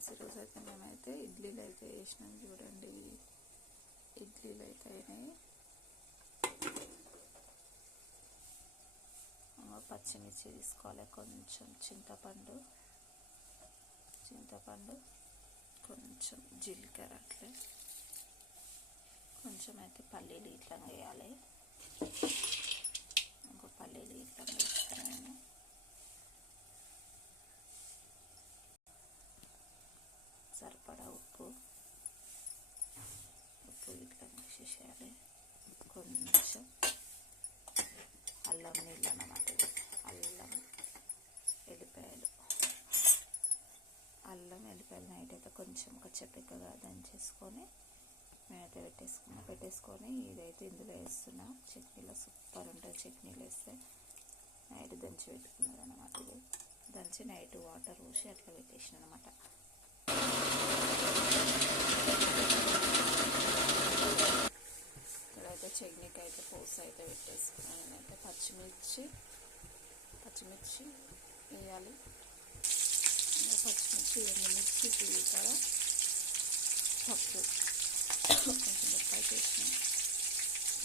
Friends, ఈరోజు అయితే మేమైతే ఇడ్లీలు అయితే వేసినాం. చూడండి, ఇడ్లీలు అయితే అయినాయి. పచ్చిమిర్చి తీసుకోవాలి, కొంచెం చింతపండు, కొంచెం జీలకర్ర, అట్లే కొంచెం అయితే పల్లీలు ఇట్లా వేయాలి. ఇంకో పల్లీలు ఇట్లా వేస్తాను. సరిపడా ఉప్పు ఇట్లా మిక్స్ చేయాలి. కొంచెం అల్లం నీళ్ళు అన్నమాట. అల్లం ఎల్లిపాయలు నైట్ అయితే కొంచెం కచ్చపెక్కగా దంచేసుకొని మేమైతే పెట్టేసుకొని ఇదైతే ఇందులో వేస్తున్నా. చట్నీలో సూపర్ ఉంటుంది. చట్నీలు వేస్తే నైట్ దంచి పెట్టుకున్నది అనమాట. ఇది దంచి నైట్ వాటర్ పోసి అట్లా పెట్టేసిన అనమాట. ఇక్కడైతే చట్నీకి అయితే పోసి అయితే పెట్టేసుకున్నాను. నేనైతే పచ్చిమిర్చి వేయాలి. పచ్చిమిర్చి, ఎండుమిర్చి, జీలకర్ర, పప్పు కొంచెం బొప్పాయి చేసిన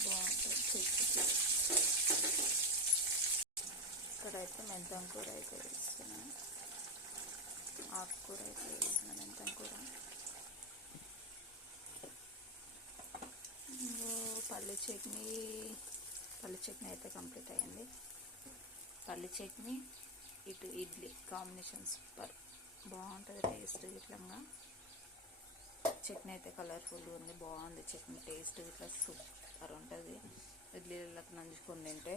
బాగుంటుంది చట్నీకి. ఇక్కడైతే మెంతం కూర అయితే వేస్తున్నాను. ఆకుకూర అయితే వేస్తున్నాను, మెంతం కూర. పల్లి చట్నీ అయితే కంప్లీట్ అయ్యింది. పల్లి చట్నీ ఇటు ఇడ్లీ కాంబినేషన్ సూపర్ బాగుంటుంది. టేస్ట్ ఇట్లంగా చట్నీ అయితే కలర్ఫుల్గా ఉంది, బాగుంది. చట్నీ టేస్ట్ ఇట్లా సూపర్ ఉంటుంది. ఇడ్లీలకు నంచుకొని తింటే.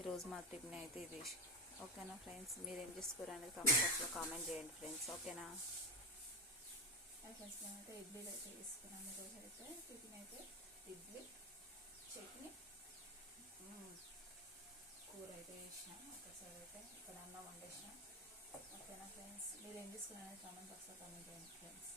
ఈరోజు మా టిఫిన్ అయితే ఇది. ఓకేనా ఫ్రెండ్స్, మీరేం చేసుకోరు అనేది కామెంట్ బాక్స్లో కామెంట్ చేయండి ఫ్రెండ్స్. ఓకేనా ఫ్రెండ్స్, మేమైతే ఇడ్లీలు అయితే తీసుకున్నాము. ఈరోజు అయితే టిఫిన్ అయితే ఇడ్లీ, చట్నీ, కూర అయితే వేసినాం. ఒకసారి అయితే ఇక్కడ అన్నం వండేసినాం. ఓకేనా ఫ్రెండ్స్, మీరు ఏం తీసుకున్నారనేది కామెంట్ బాక్స్లో కామెంట్ చేయండి ఫ్రెండ్స్.